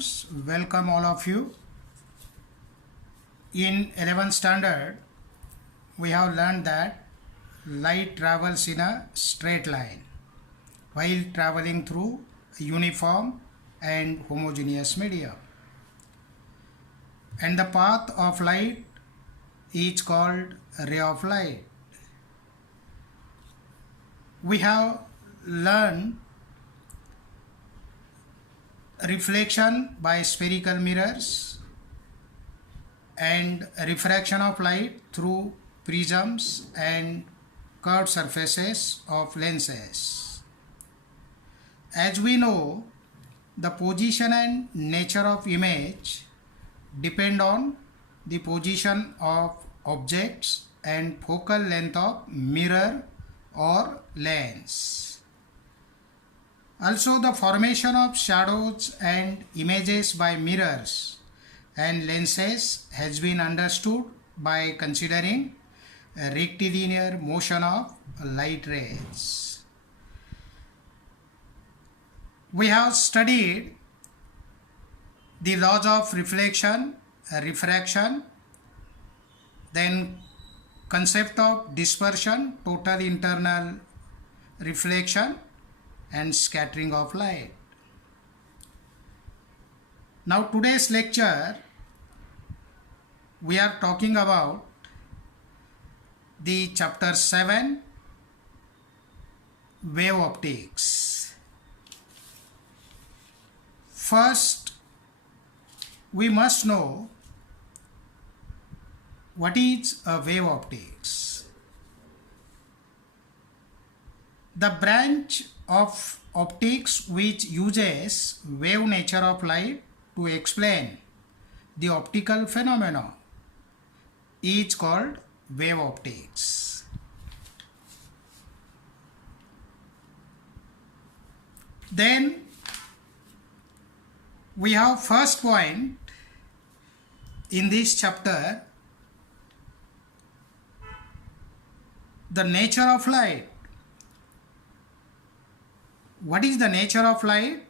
students, welcome all of you. In 11th standard, we have learned that light travels in a straight line while traveling through a uniform and homogeneous medium. And the path of light is called a ray of light. We have learned reflection by spherical mirrors and refraction of light through prisms and curved surfaces of lenses. As we know, the position and nature of image depend on the position of objects and focal length of mirror or lens. Also, the formation of shadows and images by mirrors and lenses has been understood by considering a rectilinear motion of light rays. We have studied the laws of reflection, refraction, then concept of dispersion, total internal reflection, and scattering of light. Now today's lecture we are talking about the chapter 7, wave optics. First, we must know what is a wave optics. The branch of optics which uses wave nature of light to explain the optical phenomena is called wave optics. Then we have first point in this chapter, the nature of light. What is the nature of light?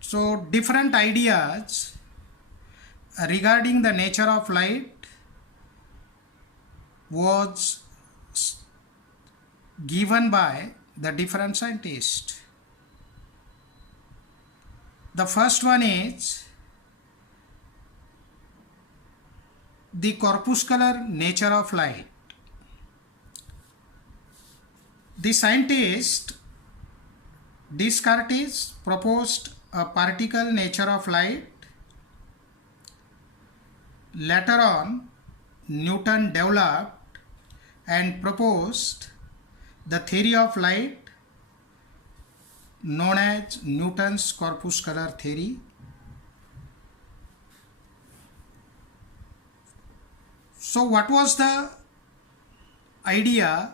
So different ideas regarding the nature of light was given by the different scientists. The first one is the corpuscular nature of light. The scientist Descartes proposed a particle nature of light. Later on, Newton developed and proposed the theory of light known as Newton's corpuscular theory. So what was the idea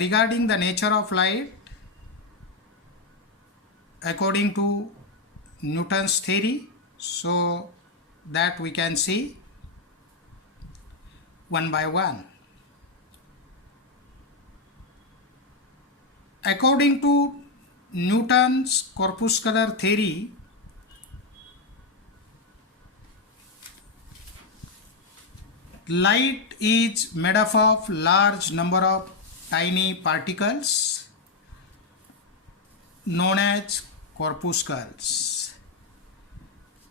regarding the nature of light according to Newton's theory? So that we can see one by one. According to Newton's corpuscular theory, light is made up of large number of tiny particles known as corpuscles.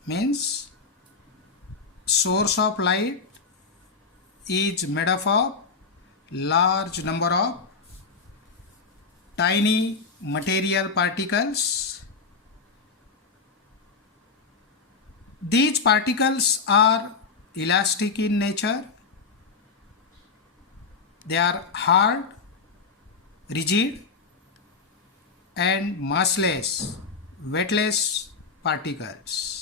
Means source of light is made up of large number of tiny material particles. These particles are elastic in nature. They are hard, rigid, and massless, weightless particles.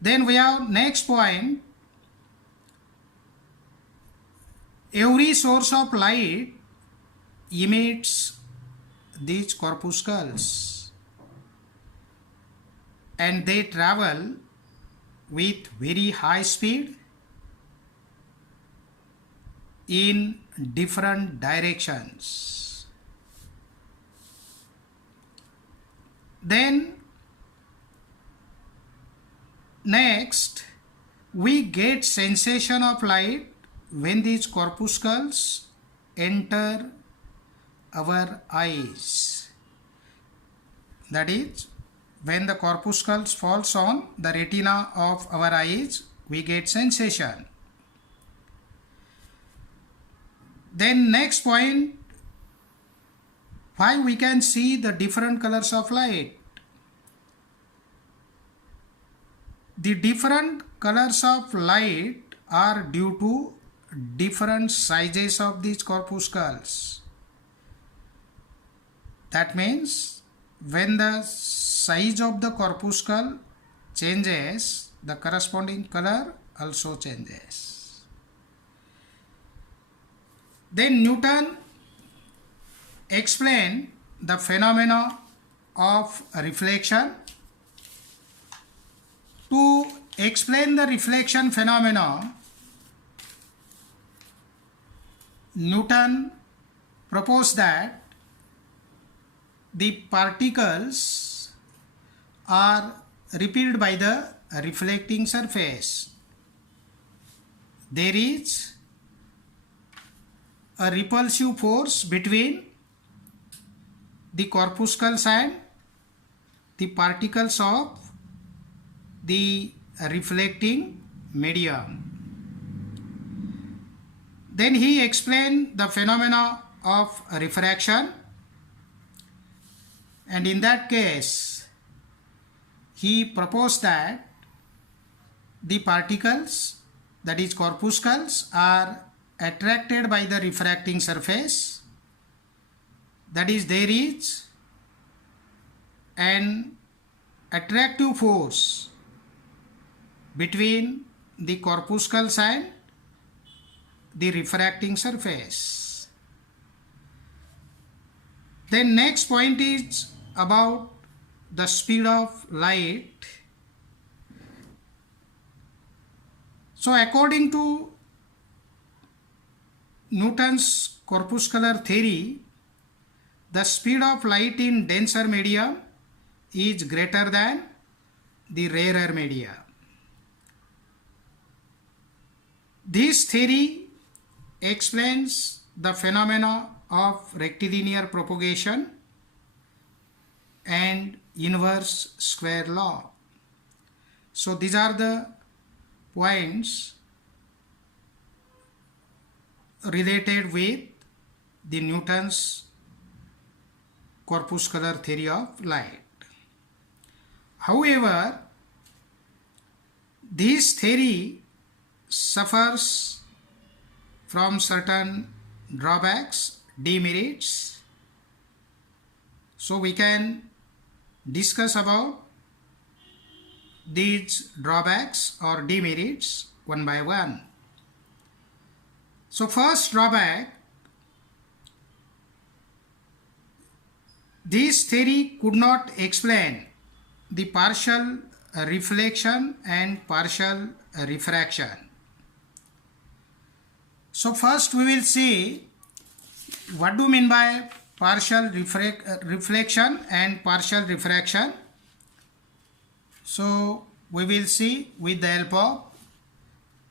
Then we have next point. Every source of light emits these corpuscles and they travel with very high speed in different directions. Then next we get sensation of light when these corpuscles enter our eyes. That is, when the corpuscles falls on the retina of our eyes, we get sensation. Then next point, why we can see the different colors of light. The different colors of light are due to different sizes of these corpuscles. That means when the size of the corpuscle changes, the corresponding color also changes. Then Newton explained the phenomena of reflection. To explain the reflection phenomena, Newton proposed that the particles are repelled by the reflecting surface. There is a repulsive force between the corpuscles and the particles of the reflecting medium. Then he explained the phenomena of refraction, and in that case he proposed that the particles, that is corpuscles, are attracted by the refracting surface. That is, there is an attractive force between the corpuscles and the refracting surface. Then next point is about the speed of light. So according to Newton's corpuscular theory, the speed of light in denser medium is greater than the rarer media. This theory explains the phenomena of rectilinear propagation and inverse square law. So these are the points related with the Newton's corpuscular theory of light. However, this theory suffers from certain drawbacks, demerits. So we can discuss about these drawbacks or demerits one by one. So first drawback, this theory could not explain the partial reflection and partial refraction. So first we will see what do you mean by partial reflection and partial refraction. So we will see with the help of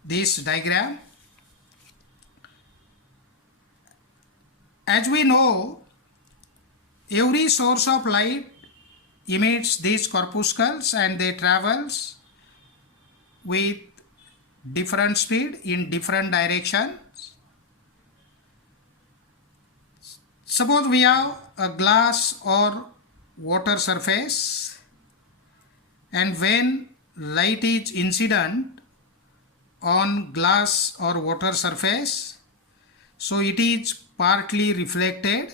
this diagram. As we know, every source of light emits these corpuscles and they travels with different speed in different directions. Suppose we have a glass or water surface, and when light is incident on glass or water surface, so it is partly reflected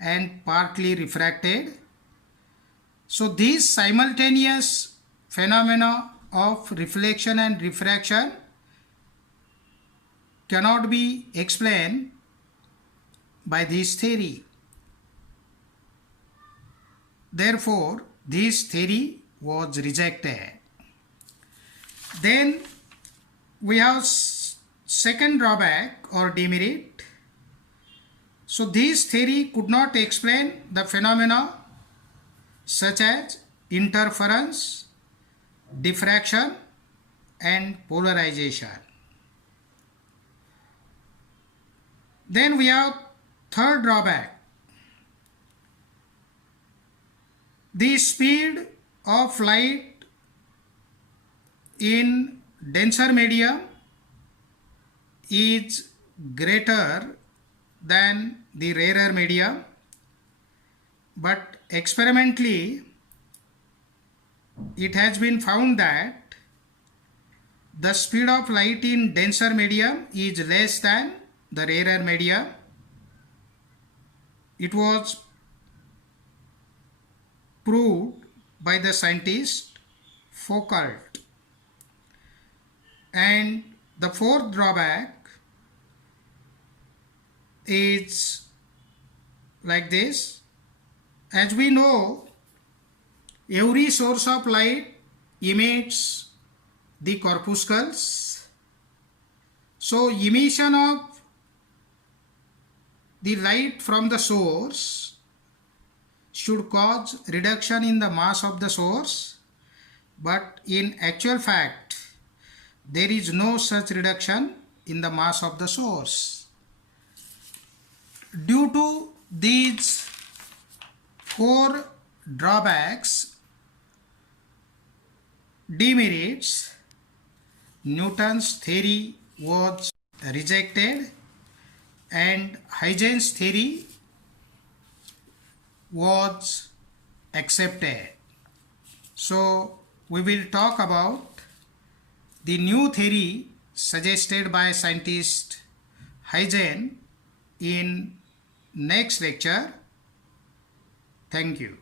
and partly refracted. So these simultaneous phenomena of reflection and refraction cannot be explained by this theory. Therefore, this theory was rejected. Then we have second drawback or demerit. So this theory could not explain the phenomena such as interference, diffraction and polarization. Then we have third drawback. The speed of light in denser medium is greater than the rarer medium, but experimentally it has been found that the speed of light in denser medium is less than the rarer medium. It was proved by the scientist Foucault. And the fourth drawback is like this. As we know, every source of light emits the corpuscles. So emission of the light from the source should cause reduction in the mass of the source, but in actual fact there is no such reduction in the mass of the source. Due to these four drawbacks, demerits, Newton's theory was rejected and Huygens theory was accepted. So we will talk about the new theory suggested by scientist Huygens in next lecture. Thank you.